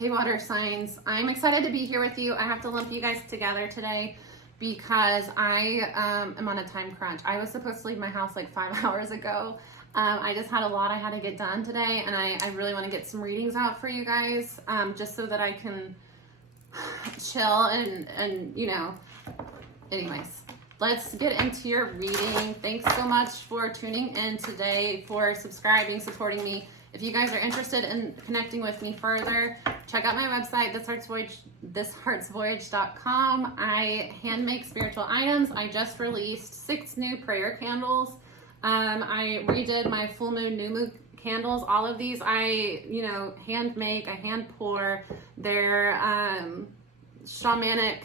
Hey water signs, I'm excited to be here with you. I have to lump you guys together today because I am on a time crunch. I was supposed to leave my house like 5 hours ago. I just had a lot I had to get done today, and I really want to get some readings out for you guys, just so that I can chill and you know, anyways. Let's get into your reading. Thanks so much for tuning in today, for subscribing, supporting me. If you guys are interested in connecting with me further, check out my website, thisheartsvoyage.com. I hand make spiritual items. I just released 6 new prayer candles. I redid my full moon, new moon candles. All of these I, hand make, I hand pour. They're shamanic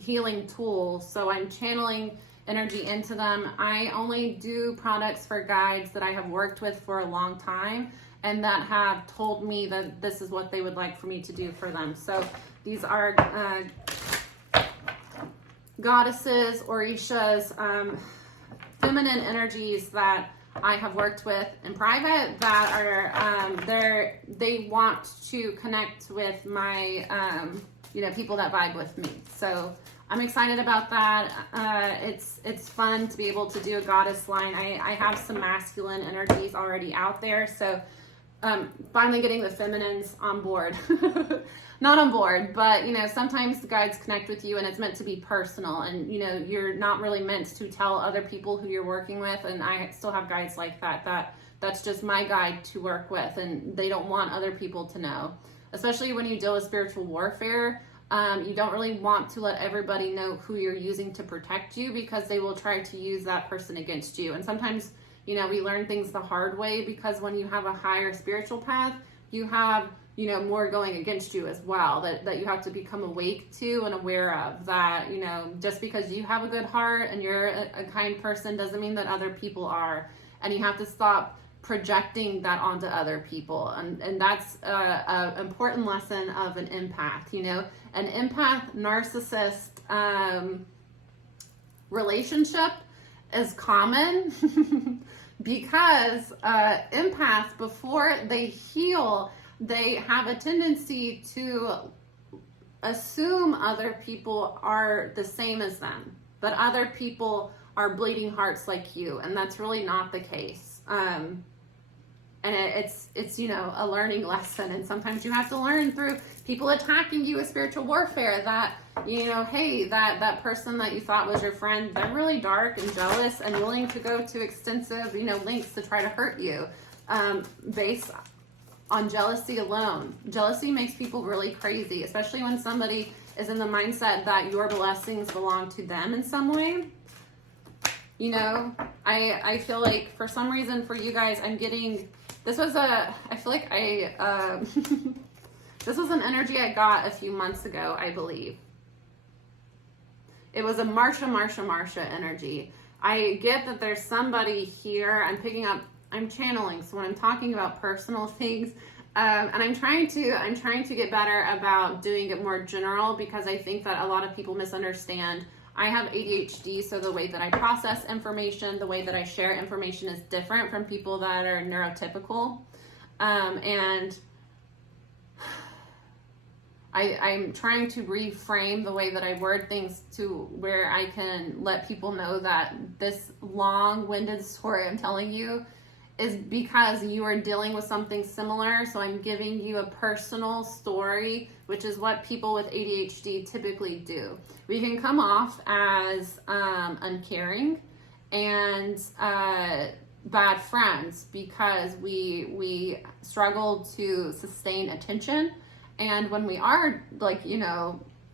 healing tools. So I'm channeling energy into them. I only do products for guides that I have worked with for a long time and that have told me that this is what they would like for me to do for them. So these are goddesses, orishas, feminine energies that I have worked with in private that are they want to connect with my people that vibe with me. So I'm excited about that. It's fun to be able to do a goddess line. I have some masculine energies already out there, so finally getting the feminines on board. Not on board, but sometimes the guides connect with you and it's meant to be personal, and you're not really meant to tell other people who you're working with. And I still have guides like that's just my guide to work with, and they don't want other people to know, especially when you deal with spiritual warfare. You don't really want to let everybody know who you're using to protect you, because they will try to use that person against you. And sometimes, we learn things the hard way, because when you have a higher spiritual path, you have, more going against you as well, that you have to become awake to and aware of. That, just because you have a good heart and you're a kind person doesn't mean that other people are. And you have to stop projecting that onto other people, and that's a important lesson of an empath. An empath narcissist relationship is common because empaths, before they heal, they have a tendency to assume other people are the same as them, that other people are bleeding hearts like you, and that's really not the case. And it's a learning lesson, and sometimes you have to learn through people attacking you with spiritual warfare that, hey, that person that you thought was your friend, they're really dark and jealous and willing to go to extensive, lengths to try to hurt you, based on jealousy alone. Jealousy makes people really crazy, especially when somebody is in the mindset that your blessings belong to them in some way. I feel like for some reason for you guys, I'm getting, this was an energy I got a few months ago, I believe. It was a Marsha energy. I get that there's somebody here. I'm channeling. So when I'm talking about personal things, and I'm trying to get better about doing it more general, because I think that a lot of people misunderstand. I have ADHD, so the way that I process information, the way that I share information is different from people that are neurotypical. And I'm trying to reframe the way that I word things to where I can let people know that this long-winded story I'm telling you is because you are dealing with something similar. So I'm giving you a personal story, which is what people with ADHD typically do. We can come off as uncaring and bad friends because we struggle to sustain attention. And when we are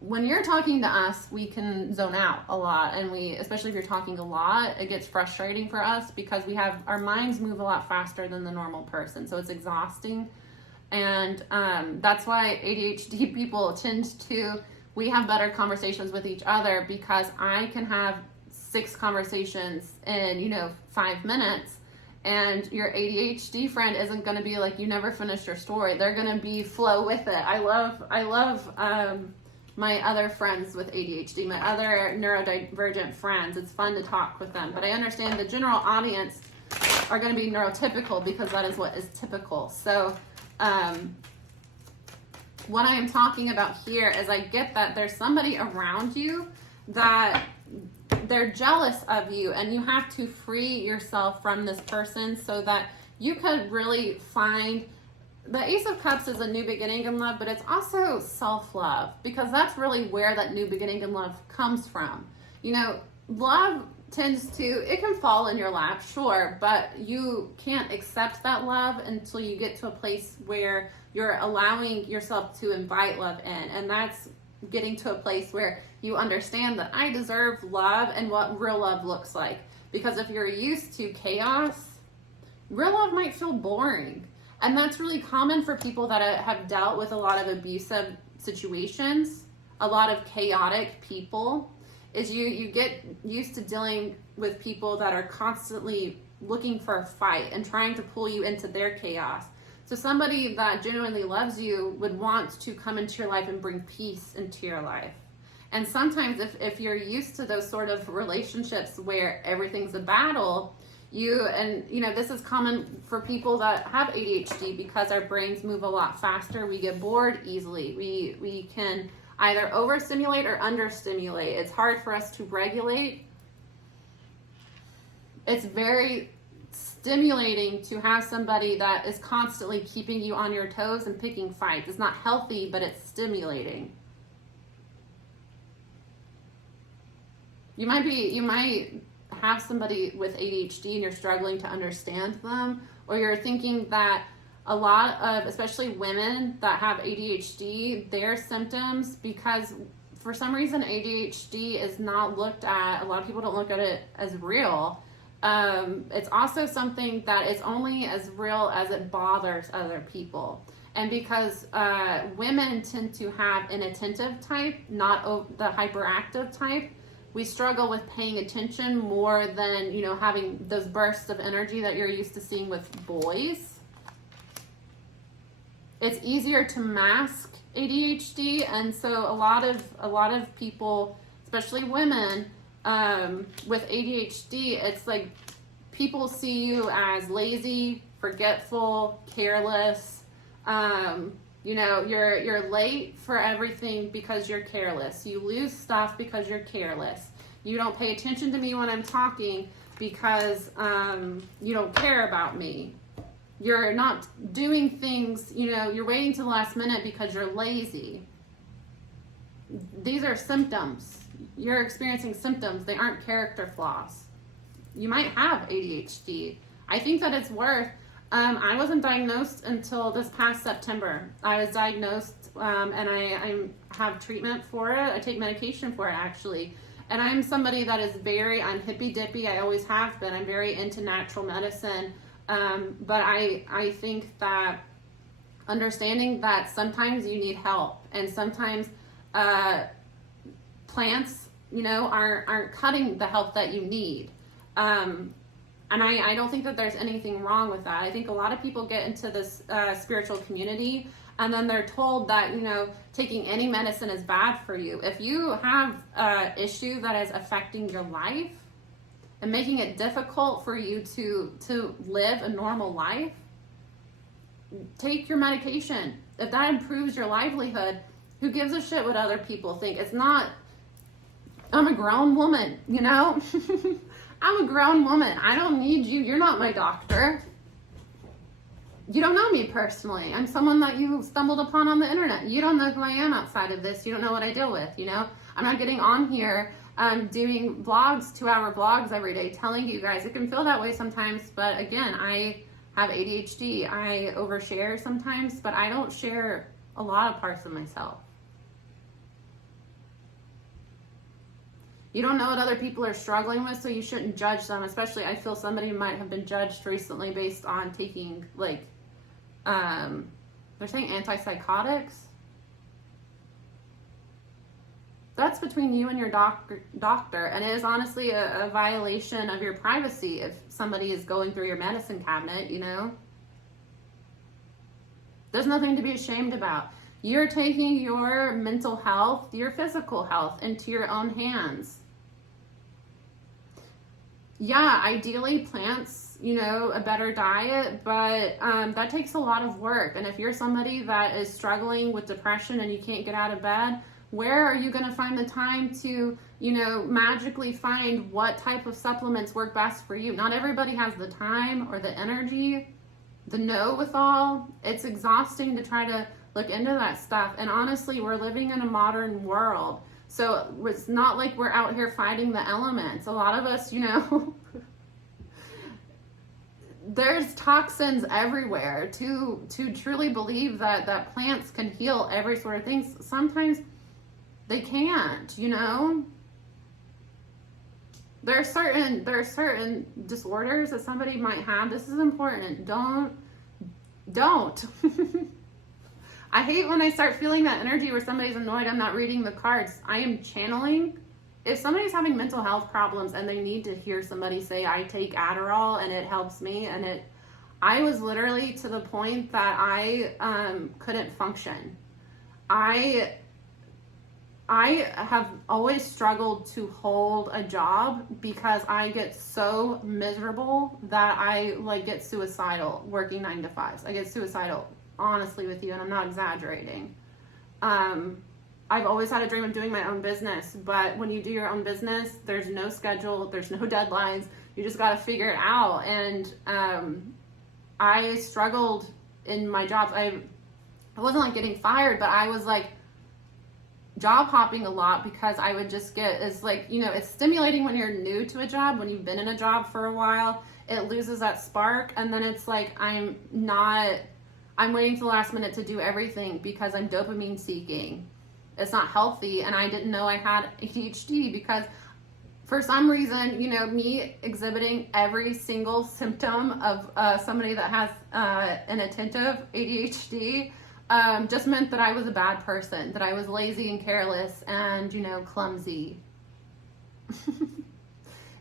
when you're talking to us, we can zone out a lot, and especially if you're talking a lot, it gets frustrating for us because our minds move a lot faster than the normal person, so it's exhausting. And that's why ADHD people we have better conversations with each other, because I can have 6 conversations in 5 minutes, and your ADHD friend isn't going to be like, you never finished your story. They're going to be flow with it. I love my other friends with ADHD, my other neurodivergent friends. It's fun to talk with them. But I understand the general audience are going to be neurotypical because that is what is typical. So what I am talking about here is I get that there's somebody around you that they're jealous of you, and you have to free yourself from this person so that you could really find. The Ace of Cups is a new beginning in love, but it's also self-love, because that's really where that new beginning in love comes from. You know, love tends to, it can fall in your lap, sure, but you can't accept that love until you get to a place where you're allowing yourself to invite love in. And that's getting to a place where you understand that I deserve love and what real love looks like. Because if you're used to chaos, real love might feel boring. And that's really common for people that have dealt with a lot of abusive situations, a lot of chaotic people, is you get used to dealing with people that are constantly looking for a fight and trying to pull you into their chaos. So somebody that genuinely loves you would want to come into your life and bring peace into your life. And sometimes if you're used to those sort of relationships where everything's a battle, this is common for people that have ADHD, because our brains move a lot faster. We get bored easily. We can either overstimulate or understimulate. It's hard for us to regulate. It's very stimulating to have somebody that is constantly keeping you on your toes and picking fights. It's not healthy, but it's stimulating. You might have somebody with ADHD and you're struggling to understand them, or you're thinking that a lot of, especially women that have ADHD, their symptoms, because for some reason ADHD is not looked at, a lot of people don't look at it as real. It's also something that is only as real as it bothers other people. And because women tend to have an attentive type, not the hyperactive type, we struggle with paying attention more than, having those bursts of energy that you're used to seeing with boys. It's easier to mask ADHD, and so a lot of people, especially women, with ADHD, it's like people see you as lazy, forgetful, careless. You're late for everything because you're careless. You lose stuff because you're careless. You don't pay attention to me when I'm talking because you don't care about me. You're not doing things, you're waiting to the last minute because you're lazy. These are symptoms. You're experiencing symptoms. They aren't character flaws. You might have ADHD. I think that it's worth, I wasn't diagnosed until this past September. I was diagnosed and I have treatment for it. I take medication for it, actually. And I'm somebody that is I'm hippy-dippy. I always have been. I'm very into natural medicine. But I think that understanding that sometimes you need help, and sometimes plants, aren't cutting the help that you need. And I don't think that there's anything wrong with that. I think a lot of people get into this spiritual community, and then they're told that, taking any medicine is bad for you. If you have an issue that is affecting your life and making it difficult for you to live a normal life, take your medication. If that improves your livelihood, who gives a shit what other people think? It's not, I'm a grown woman, I'm a grown woman. I don't need you. You're not my doctor. You don't know me personally. I'm someone that you stumbled upon on the internet. You don't know who I am outside of this. You don't know what I deal with, I'm not getting on here doing vlogs, 2-hour vlogs every day, telling you guys. It can feel that way sometimes, but again, I have ADHD. I overshare sometimes, but I don't share a lot of parts of myself. You don't know what other people are struggling with, so you shouldn't judge them. Especially, I feel somebody might have been judged recently based on taking, they're saying antipsychotics. That's between you and your doctor, and it is honestly a violation of your privacy if somebody is going through your medicine cabinet, There's nothing to be ashamed about. You're taking your mental health, your physical health into your own hands. yeah, ideally plants, you know, a better diet, but that takes a lot of work. And if you're somebody that is struggling with depression and you can't get out of bed, where are you going to find the time to, you know, magically find what type of supplements work best for you? Not everybody has the time or the energy, the know-with-all. It's exhausting to try to look into that stuff. And honestly, we're living in a modern world. So it's not like we're out here fighting the elements. A lot of us, you know, there's toxins everywhere. To truly believe that plants can heal every sort of thing, sometimes they can't, you know. There are certain disorders that somebody might have. This is important. Don't. I hate when I start feeling that energy where somebody's annoyed I'm not reading the cards. I am channeling. If somebody's having mental health problems and they need to hear somebody say, I take Adderall and it helps me, and I was literally to the point that I couldn't function. I have always struggled to hold a job because I get so miserable that I like get suicidal working 9 to 5s. I get suicidal, honestly with you, and I'm not exaggerating. I've always had a dream of doing my own business, but when you do your own business, there's no schedule, there's no deadlines, you just got to figure it out. And I struggled in my jobs. I wasn't like getting fired, but I was like job hopping a lot because I would just get, it's like, you know, it's stimulating when you're new to a job. When you've been in a job for a while, it loses that spark, and then it's like I'm waiting to the last minute to do everything because I'm dopamine seeking. It's not healthy, and I didn't know I had ADHD because for some reason, you know, me exhibiting every single symptom of somebody that has an attentive ADHD just meant that I was a bad person, that I was lazy and careless and, you know, clumsy.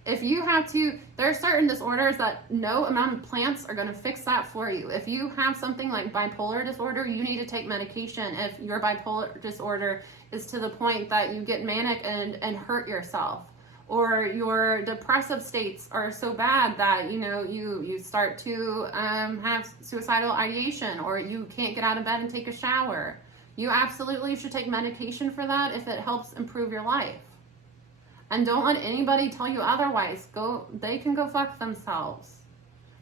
If you have to, there are certain disorders that no amount of plants are going to fix that for you. If you have something like bipolar disorder, you need to take medication. If your bipolar disorder is to the point that you get manic and hurt yourself, or your depressive states are so bad that, you know, you start to have suicidal ideation, or you can't get out of bed and take a shower, you absolutely should take medication for that if it helps improve your life. And don't let anybody tell you otherwise. They can go fuck themselves.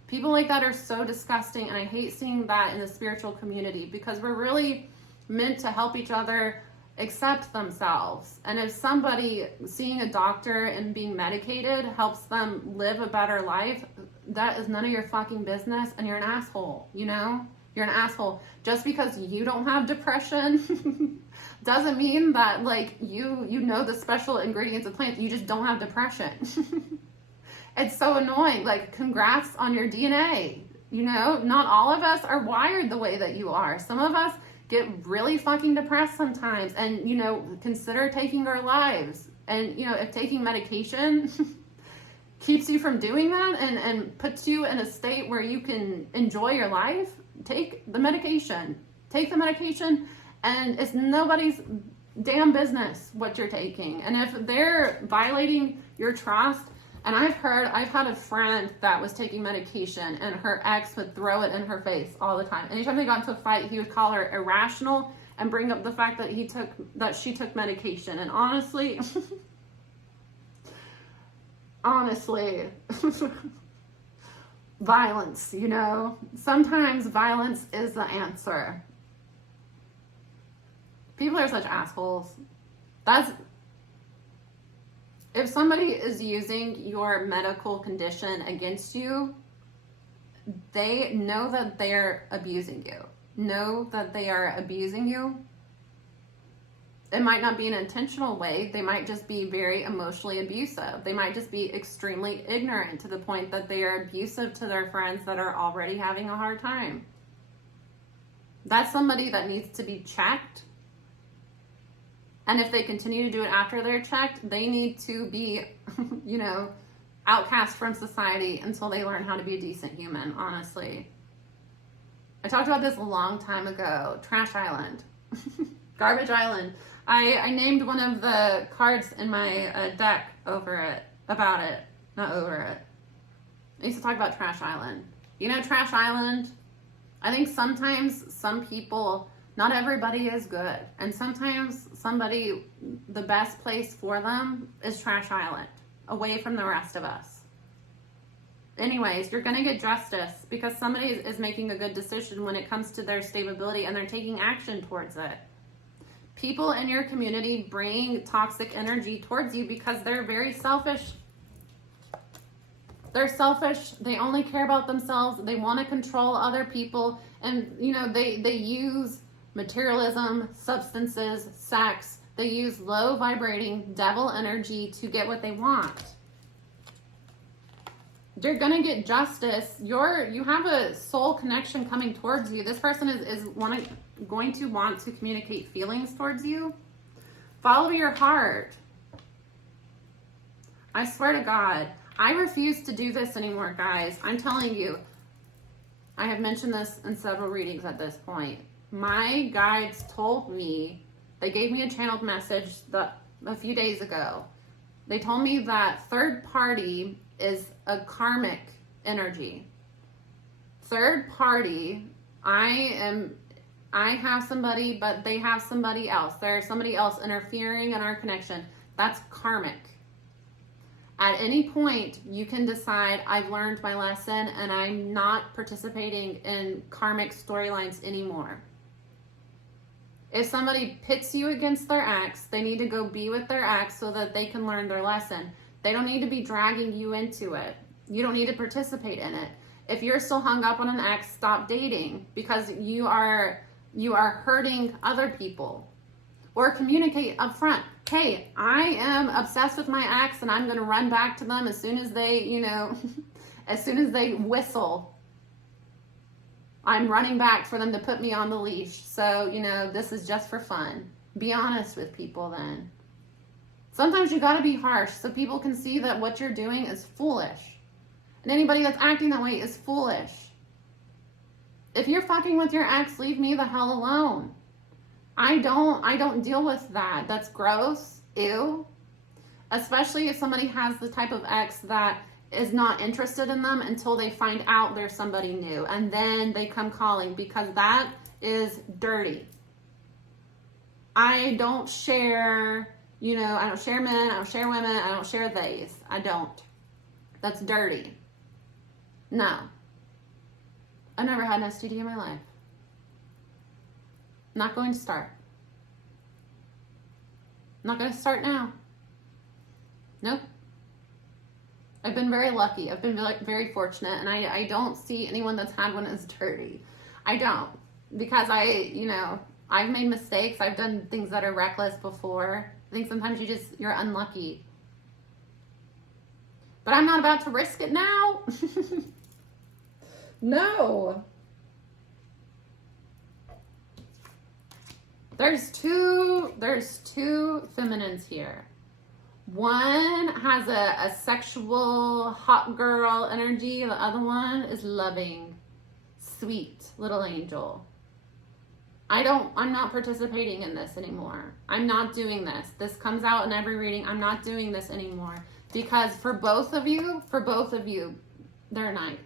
People like that are so disgusting, and I hate seeing that in the spiritual community because we're really meant to help each other accept themselves. And if somebody seeing a doctor and being medicated helps them live a better life, that is none of your fucking business, and you're an asshole, you know? You're an asshole. Just because you don't have depression doesn't mean that, like, you know the special ingredients of plants. You just don't have depression. It's so annoying. Like, congrats on your DNA. You know, not all of us are wired the way that you are. Some of us get really fucking depressed sometimes, and, you know, consider taking our lives. And, you know, if taking medication keeps you from doing that and puts you in a state where you can enjoy your life, take the medication. Take the medication, and it's nobody's damn business what you're taking. And if they're violating your trust, and I've had a friend that was taking medication and her ex would throw it in her face all the time. Anytime they got into a fight, he would call her irrational and bring up the fact that she took medication. And honestly, violence, you know, sometimes violence is the answer. People are such assholes. If somebody is using your medical condition against you, they know that they're abusing you. Know that they are abusing you. It might not be an intentional way. They might just be very emotionally abusive. They might just be extremely ignorant to the point that they are abusive to their friends that are already having a hard time. That's somebody that needs to be checked. And if they continue to do it after they're checked, they need to be, you know, outcast from society until they learn how to be a decent human, honestly. I talked about this a long time ago. Trash Island. Garbage Island. I named one of the cards in my deck about it. Not over it. I used to talk about Trash Island. You know, Trash Island, I think sometimes some people, not everybody is good. And sometimes somebody, the best place for them is Trash Island, away from the rest of us. Anyways, you're going to get justice because somebody is making a good decision when it comes to their stability and they're taking action towards it. People in your community bring toxic energy towards you because they're very selfish. They're selfish. They only care about themselves. They want to control other people. And, you know, they use materialism, substances, sex. They use low vibrating devil energy to get what they want. You're going to get justice. You have a soul connection coming towards you. This person is going to want to communicate feelings towards you. Follow your heart. I swear to God, I refuse to do this anymore, guys. I'm telling you, I have mentioned this in several readings at this point. My guides told me, they gave me a channeled message a few days ago. They told me that third party is a karmic energy. Third party, I have somebody, but they have somebody else. There's somebody else interfering in our connection. That's karmic. At any point, you can decide, I've learned my lesson and I'm not participating in karmic storylines anymore. If somebody pits you against their ex, they need to go be with their ex so that they can learn their lesson. They don't need to be dragging you into it. You don't need to participate in it. If you're still hung up on an ex, stop dating because you are hurting other people. Or communicate up front. Hey, I am obsessed with my ex and I'm going to run back to them as soon as they, as soon as they whistle. I'm running back for them to put me on the leash. So, this is just for fun. Be honest with people then. Sometimes you got to be harsh so people can see that what you're doing is foolish. And anybody that's acting that way is foolish. If you're fucking with your ex, leave me the hell alone. I don't deal with that. That's gross. Ew. Especially if somebody has the type of ex that is not interested in them until they find out there's somebody new. And then they come calling because that is dirty. I don't share, I don't share men, I don't share women, I don't share theys. I don't. That's dirty. No. I've never had an STD in my life. Not going to start. Not going to start now. Nope. I've been very lucky. I've been very fortunate, and I don't see anyone that's had one as dirty. I don't. Because I've made mistakes. I've done things that are reckless before. I think sometimes you're unlucky. But I'm not about to risk it now. No. There's two feminines here. One has a sexual hot girl energy. The other one is loving, sweet little angel. I'm not participating in this anymore. I'm not doing this. This comes out in every reading. I'm not doing this anymore because for both of you, they're a knight.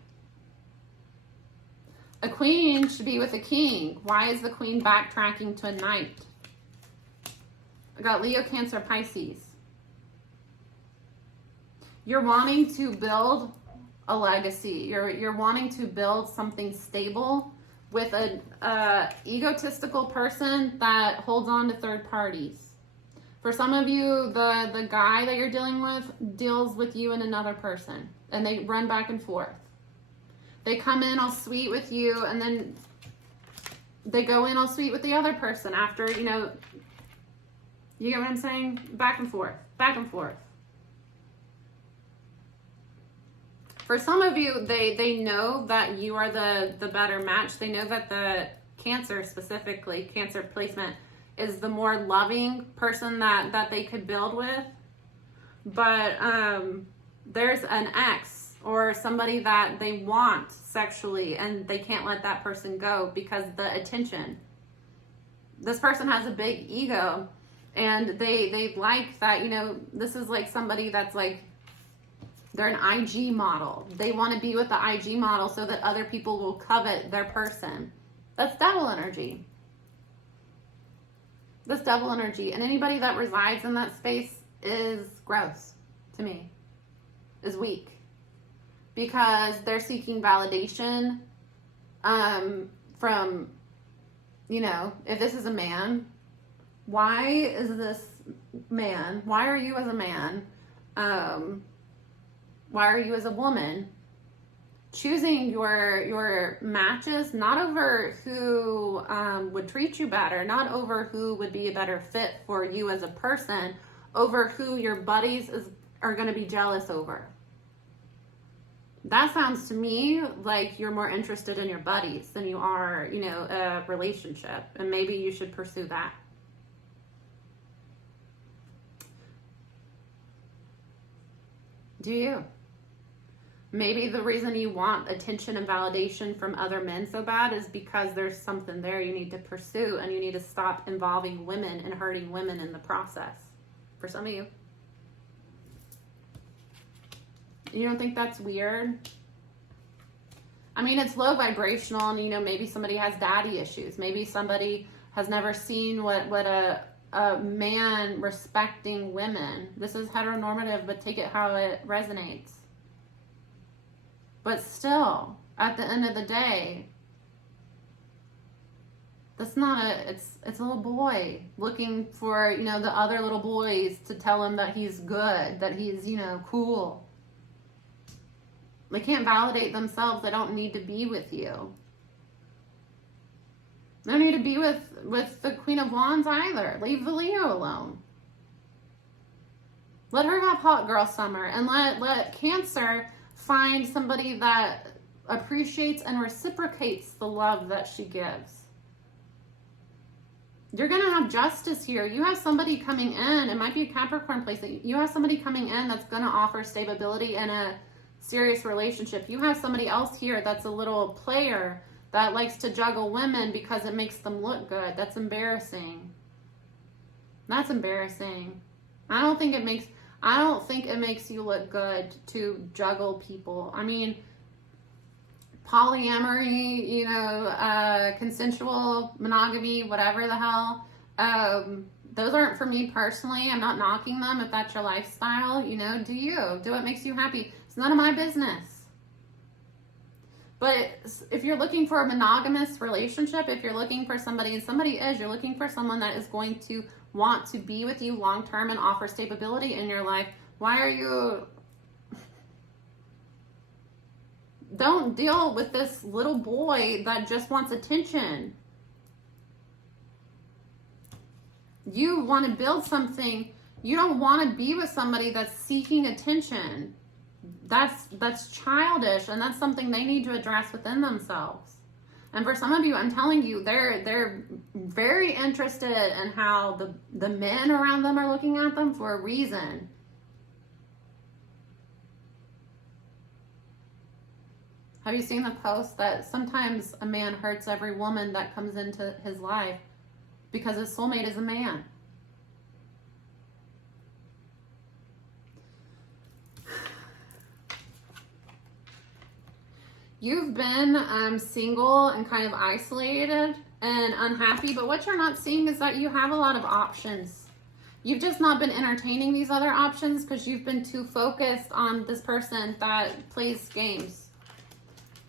A queen should be with a king. Why is the queen backtracking to a knight? I got Leo, Cancer, Pisces. You're wanting to build a legacy. You're wanting to build something stable with an egotistical person that holds on to third parties. For some of you, the guy that you're dealing with deals with you and another person, and they run back and forth. They come in all sweet with you, and then they go in all sweet with the other person after, you get what I'm saying? Back and forth, back and forth. For some of you, they know that you are the better match. They know that the Cancer specifically, Cancer placement, is the more loving person that they could build with. But there's an ex or somebody that they want sexually and they can't let that person go because the attention. This person has a big ego and they like that, this is like somebody that's like They're an IG model. They want to be with the IG model so that other people will covet their person. That's devil energy. That's devil energy. And anybody that resides in that space is gross to me, is weak. Because they're seeking validation from, you know, if this is a man, why is this man, why are you as a man, why are you as a woman choosing your matches not over who would treat you better, not over who would be a better fit for you as a person, over who your buddies are going to be jealous over? That sounds to me like you're more interested in your buddies than you are, you know, a relationship. And maybe you should pursue that. Do you? Maybe the reason you want attention and validation from other men so bad is because there's something there you need to pursue, and you need to stop involving women and hurting women in the process. For some of you. You don't think that's weird? I mean, it's low vibrational, and, you know, maybe somebody has daddy issues. Maybe somebody has never seen what a man respecting women. This is heteronormative, but take it how it resonates. But still, at the end of the day, that's not it's a little boy looking for, you know, the other little boys to tell him that he's good, that he's, you know, cool. They can't validate themselves. They don't need to be with you. They don't need to be with the Queen of Wands either. Leave the Leo alone. Let her have hot girl summer, and let Cancer find somebody that appreciates and reciprocates the love that she gives. You're going to have justice here. You have somebody coming in. It might be a Capricorn placement. You have somebody coming in that's going to offer stability in a serious relationship. You have somebody else here that's a little player that likes to juggle women because it makes them look good. That's embarrassing. That's embarrassing. I don't think it makes you look good to juggle people. I mean, polyamory, you know, consensual monogamy, whatever the hell, those aren't for me personally. I'm not knocking them. If that's your lifestyle, you know, do what makes you happy. It's none of my business. But if you're looking for a monogamous relationship, if you're looking for somebody, and somebody is, you're looking for someone that is going to want to be with you long term and offer stability in your life, why are you... Don't deal with this little boy that just wants attention. You want to build something. You don't want to be with somebody that's seeking attention. That's childish, and that's something they need to address within themselves. And for some of you, I'm telling you, they're very interested in how the men around them are looking at them for a reason. Have you seen the post that sometimes a man hurts every woman that comes into his life because his soulmate is a man? You've been single and kind of isolated and unhappy, but what you're not seeing is that you have a lot of options. You've just not been entertaining these other options because you've been too focused on this person that plays games.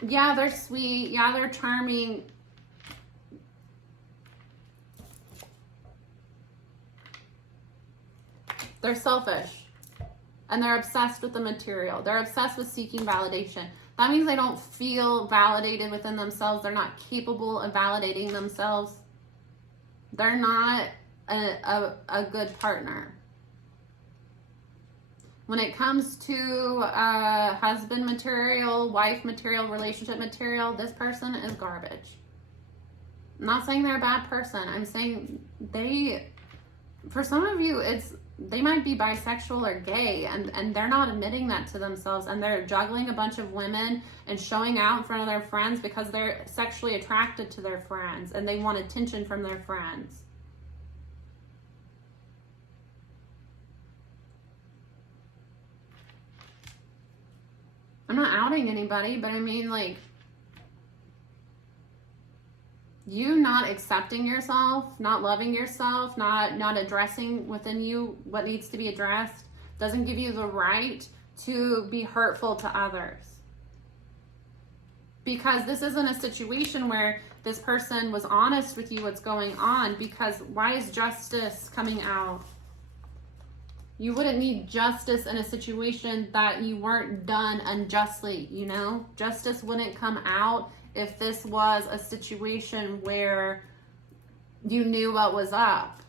Yeah, they're sweet. Yeah, they're charming. They're selfish. And they're obsessed with the material. They're obsessed with seeking validation. That means they don't feel validated within themselves. They're not capable of validating themselves. They're not a good partner. When it comes to husband material, wife material, relationship material, this person is garbage. I'm not saying they're a bad person. I'm saying for some of you, they might be bisexual or gay, and they're not admitting that to themselves, and they're juggling a bunch of women and showing out in front of their friends because they're sexually attracted to their friends and they want attention from their friends. I'm not outing anybody, but I mean, like, you not accepting yourself, not loving yourself, not addressing within you what needs to be addressed doesn't give you the right to be hurtful to others. Because this isn't a situation where this person was honest with you what's going on, because why is justice coming out? You wouldn't need justice in a situation that you weren't done unjustly, you know? Justice wouldn't come out if this was a situation where you knew what was up.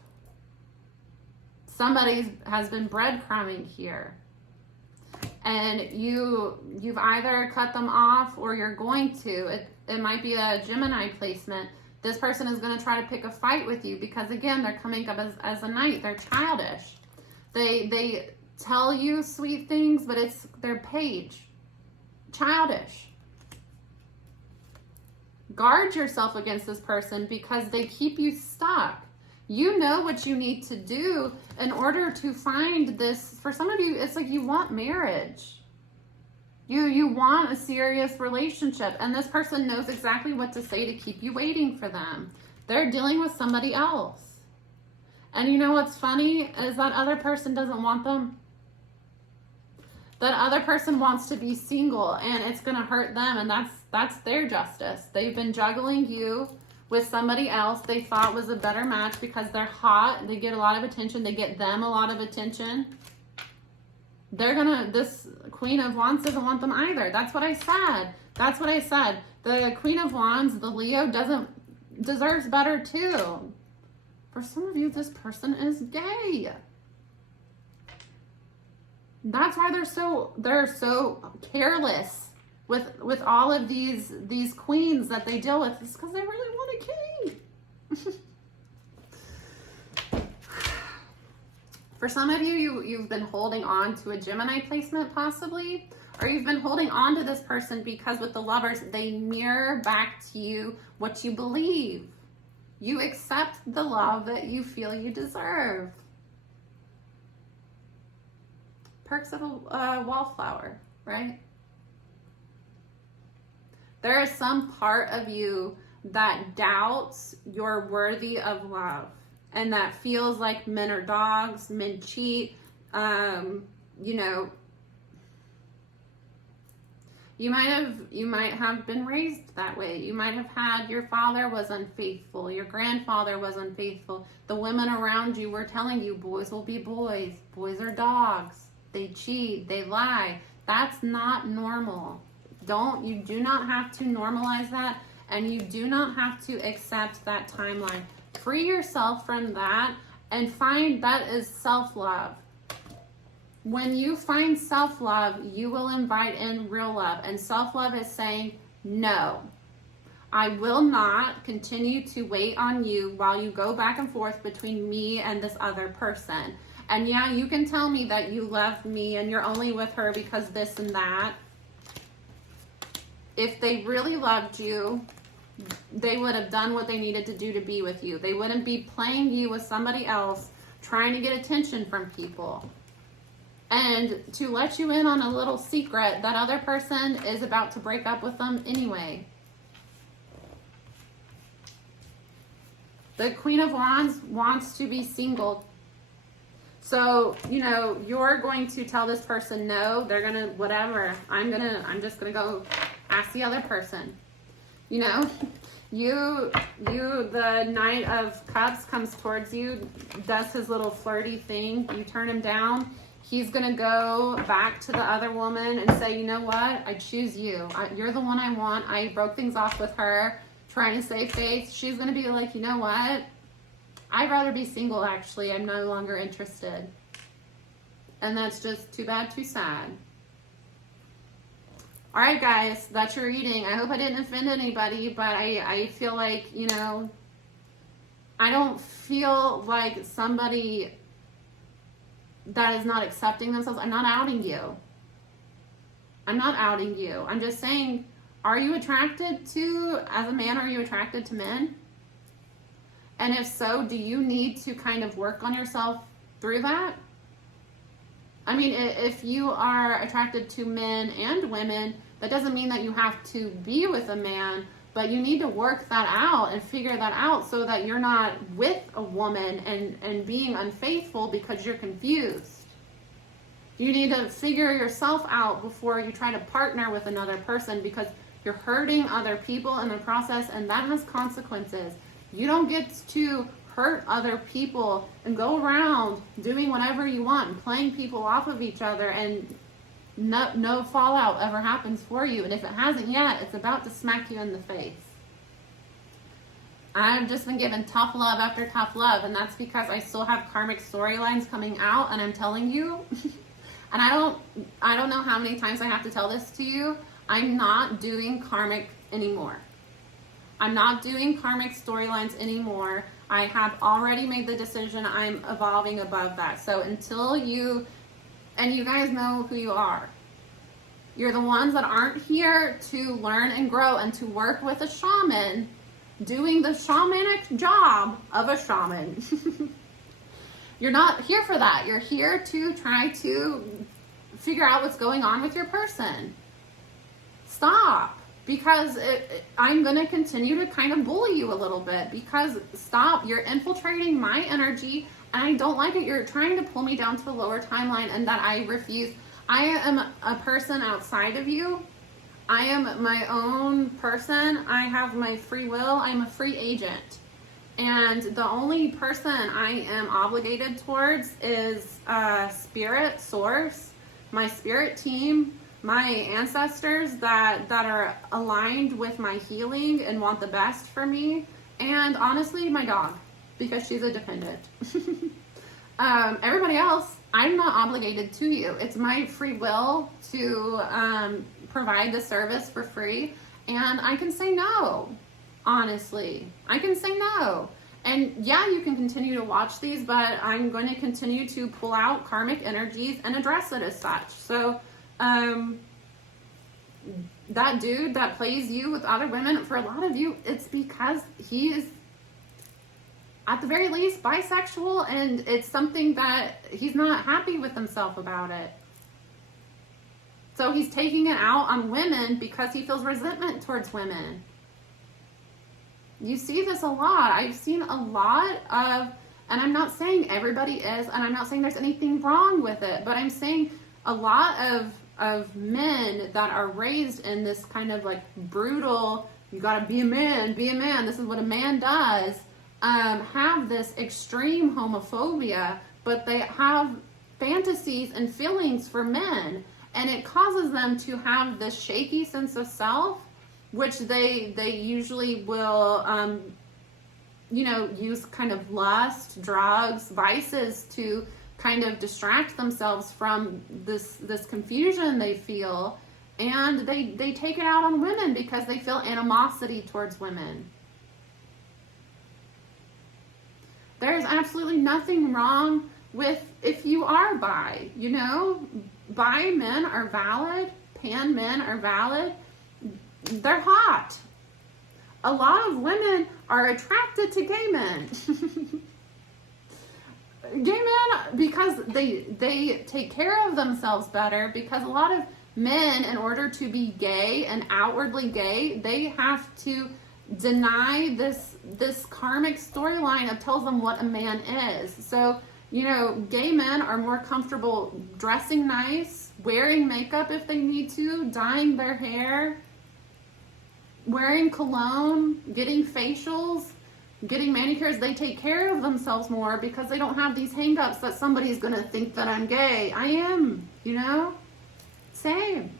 Somebody has been breadcrumbing here. And you've either cut them off or you're going to. It might be a Gemini placement. This person is going to try to pick a fight with you because, again, they're coming up as a knight. They're childish. They tell you sweet things, but it's their page. Childish. Guard yourself against this person because they keep you stuck. You know what you need to do in order to find this. For some of you, it's like you want marriage. You want a serious relationship, and this person knows exactly what to say to keep you waiting for them. They're dealing with somebody else. And you know what's funny is that other person doesn't want them. That other person wants to be single, and it's going to hurt them, and that's their justice. They've been juggling you with somebody else they thought was a better match because they're hot, they get a lot of attention, they get them a lot of attention. This Queen of Wands doesn't want them either. That's what I said. The Queen of Wands, the Leo, deserves better too. For some of you, this person is gay. That's why they're so careless with all of these queens that they deal with. It's because they really want a king. For some of you, you've been holding on to a Gemini placement possibly, or you've been holding on to this person because with the Lovers, they mirror back to you what you believe. You accept the love that you feel you deserve. Perks of a wallflower, right? There is some part of you that doubts you're worthy of love, and that feels like men are dogs, men cheat. You might have been raised that way. You might have had your father was unfaithful, your grandfather was unfaithful. The women around you were telling you boys will be boys, boys are dogs. They cheat, they lie. That's not normal. You do not have to normalize that, and you do not have to accept that timeline. Free yourself from that and find that is self-love. When you find self-love, you will invite in real love, and self-love is saying, no, I will not continue to wait on you while you go back and forth between me and this other person. And yeah, you can tell me that you love me and you're only with her because this and that. If they really loved you, they would have done what they needed to do to be with you. They wouldn't be playing you with somebody else, trying to get attention from people. And to let you in on a little secret, that other person is about to break up with them anyway. The Queen of Wands wants to be single. So, you're going to tell this person no, they're going to, whatever. I'm just going to go ask the other person. The Knight of Cups comes towards you, does his little flirty thing. You turn him down. He's going to go back to the other woman and say, you know what? I choose you. You're the one I want. I broke things off with her, trying to save face. She's going to be like, you know what? I'd rather be single, actually. I'm no longer interested. And that's just too bad, too sad. All right, guys, that's your reading. I hope I didn't offend anybody, but I feel like, I don't feel like somebody that is not accepting themselves. I'm not outing you. I'm just saying, are you attracted to, as a man, are you attracted to men? And if so, do you need to kind of work on yourself through that? I mean, if you are attracted to men and women, that doesn't mean that you have to be with a man, but you need to work that out and figure that out so that you're not with a woman and being unfaithful because you're confused. You need to figure yourself out before you try to partner with another person, because you're hurting other people in the process, and that has consequences. You don't get to hurt other people and go around doing whatever you want and playing people off of each other, and no fallout ever happens for you. And if it hasn't yet, it's about to smack you in the face. I've just been given tough love after tough love, and that's because I still have karmic storylines coming out, and I'm telling you, and I don't know how many times I have to tell this to you, I'm not doing karmic anymore. I'm not doing karmic storylines anymore. I have already made the decision. I'm evolving above that. So until you, and you guys know who you are. You're the ones that aren't here to learn and grow and to work with a shaman, doing the shamanic job of a shaman. You're not here for that. You're here to try to figure out what's going on with your person. Stop. Because I'm going to continue to kind of bully you a little bit, because stop, you're infiltrating my energy and I don't like it. You're trying to pull me down to a lower timeline, and that I refuse. I am a person outside of you. I am my own person. I have my free will. I'm a free agent. And the only person I am obligated towards is spirit, source, my spirit team, my ancestors that are aligned with my healing and want the best for me, and honestly, my dog, because she's a dependent. Everybody else, I'm not obligated to you. It's my free will to provide the service for free, and I can say no. Honestly, I can say no. And yeah, you can continue to watch these, but I'm going to continue to pull out karmic energies and address it as such. So that dude that plays you with other women, for a lot of you, it's because he is at the very least bisexual, and it's something that he's not happy with himself about it. So he's taking it out on women because he feels resentment towards women. You see this a lot. I've seen a lot of, and I'm not saying everybody is, and I'm not saying there's anything wrong with it, but I'm saying a lot of men that are raised in this kind of like brutal, you gotta be a man, this is what a man does, have this extreme homophobia, but they have fantasies and feelings for men, and it causes them to have this shaky sense of self, which they usually will use kind of lust, drugs, vices to kind of distract themselves from this confusion they feel, and they take it out on women because they feel animosity towards women. There's absolutely nothing wrong with if you are bi, bi men are valid, pan men are valid, they're hot. A lot of women are attracted to gay men. Gay men, because they take care of themselves better, because a lot of men, in order to be gay and outwardly gay, they have to deny this karmic storyline that tells them what a man is. So, gay men are more comfortable dressing nice, wearing makeup if they need to, dyeing their hair, wearing cologne, getting facials, getting manicures. They take care of themselves more because they don't have these hang-ups that somebody's going to think that I'm gay. I am, Same.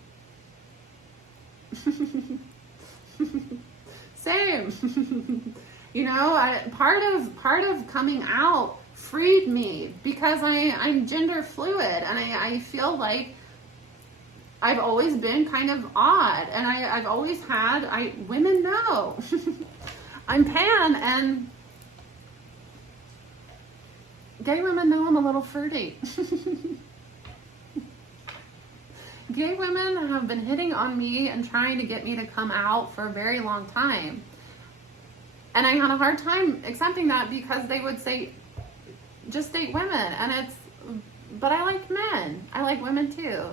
Same. Part of coming out freed me because I'm gender fluid, and I feel like I've always been kind of odd, and I've always had, women know. I'm pan, and gay women know I'm a little fruity. Gay women have been hitting on me and trying to get me to come out for a very long time. And I had a hard time accepting that because they would say, just date women. And it's but I like men. I like women too.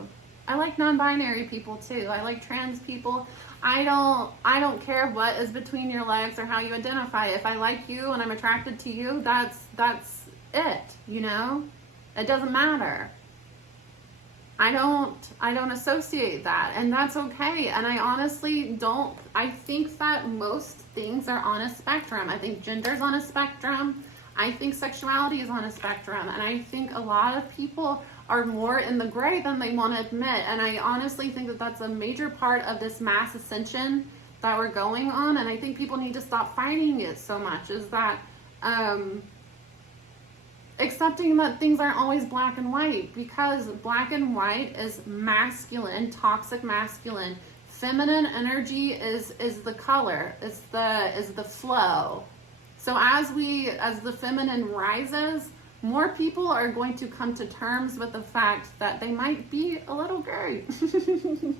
I like non-binary people too. I like trans people. I don't care what is between your legs or how you identify. If I like you and I'm attracted to you, that's it, you know? It doesn't matter. I don't associate that, and that's okay. And I honestly don't, I think that most things are on a spectrum. I think gender's on a spectrum. I think sexuality is on a spectrum. And I think a lot of people are more in the gray than they want to admit. And I honestly think that that's a major part of this mass ascension that we're going on. And I think people need to stop fighting it so much, is that accepting that things aren't always black and white, because black and white is masculine, toxic masculine. Feminine energy is the color, is the flow. So as the feminine rises, more people are going to come to terms with the fact that they might be a little gay. And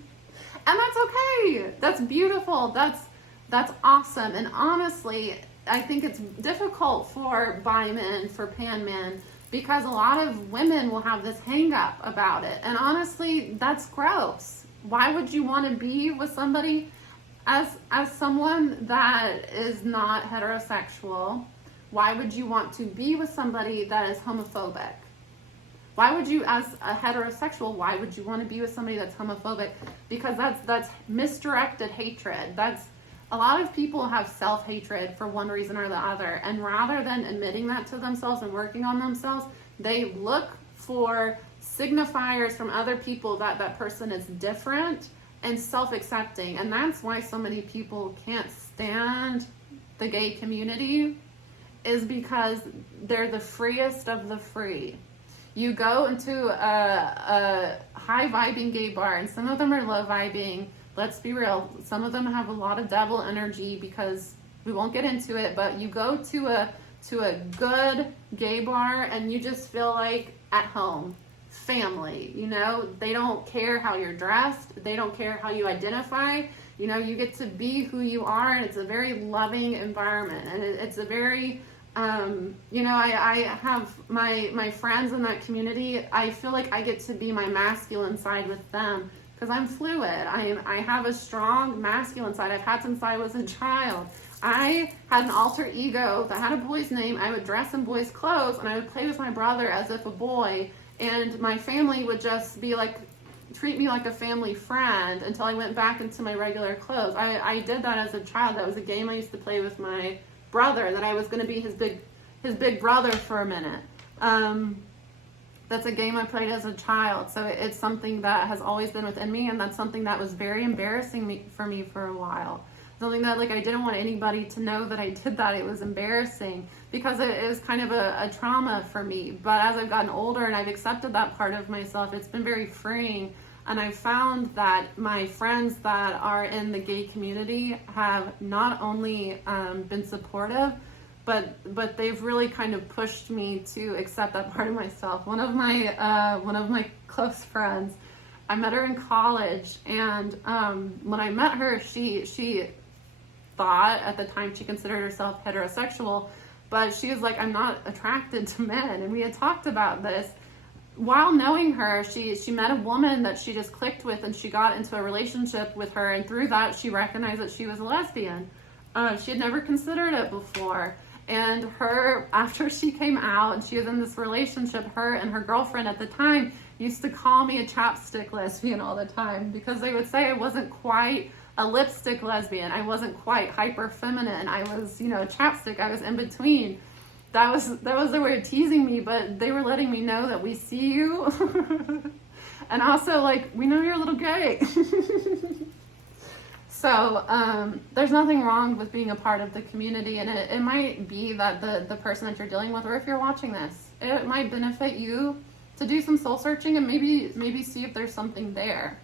that's okay. That's beautiful. That's awesome. And honestly, I think it's difficult for bi men, for pan men, because a lot of women will have this hang up about it. And honestly, that's gross. Why would you want to be with somebody as someone that is not heterosexual? Why would you want to be with somebody that is homophobic? Why would you, as a heterosexual, why would you want to be with somebody that's homophobic? Because that's misdirected hatred. A lot of people have self-hatred for one reason or the other, and rather than admitting that to themselves and working on themselves, they look for signifiers from other people that that person is different and self-accepting. And that's why so many people can't stand the gay community, is because they're the freest of the free. You go into a high-vibing gay bar, and some of them are low-vibing. Let's be real. Some of them have a lot of devil energy, because we won't get into it, but you go to a good gay bar and you just feel like at home, family, you know? They don't care how you're dressed. They don't care how you identify. You know, you get to be who you are, and it's a very loving environment. And it's a very, you know, I have my friends in that community. I feel like I get to be my masculine side with them, because I'm fluid. I have a strong masculine side. I've had since I was a child. I had an alter ego that had a boy's name. I would dress in boys' clothes, and I would play with my brother as if a boy, and my family would just be like, treat me like a family friend until I went back into my regular clothes. I did that as a child. That was a game I used to play with my brother, that I was going to be his big brother for a minute. That's a game I played as a child. So it's something that has always been within me, and that's something that was very embarrassing for me for a while. Something that, like, I didn't want anybody to know that I did that. It was embarrassing, because it was kind of a trauma for me. But as I've gotten older and I've accepted that part of myself, it's been very freeing. And I've found that my friends that are in the gay community have not only been supportive, but they've really kind of pushed me to accept that part of myself. One of my close friends, I met her in college, and when I met her, she thought at the time she considered herself heterosexual, but she was like, I'm not attracted to men. And we had talked about this. While knowing her, she met a woman that she just clicked with, and she got into a relationship with her, and through that she recognized that she was a lesbian. She had never considered it before. And her, after she came out and she was in this relationship, her and her girlfriend at the time used to call me a chapstick lesbian all the time, because they would say I wasn't quite a lipstick lesbian. I wasn't quite hyper feminine. I was, you know, a chapstick. I was in between. That was their way of teasing me, but they were letting me know that we see you. And also, like, we know you're a little gay. So there's nothing wrong with being a part of the community, and it might be that the person that you're dealing with, or if you're watching this, it might benefit you to do some soul searching and maybe see if there's something there.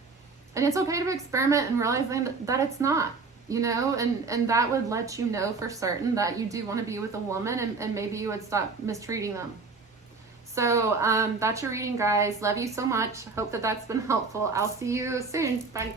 And it's okay to experiment and realizing that it's not, you know, and that would let you know for certain that you do want to be with a woman, and maybe you would stop mistreating them. So that's your reading, guys. Love you so much. Hope that that's been helpful. I'll see you soon. Bye.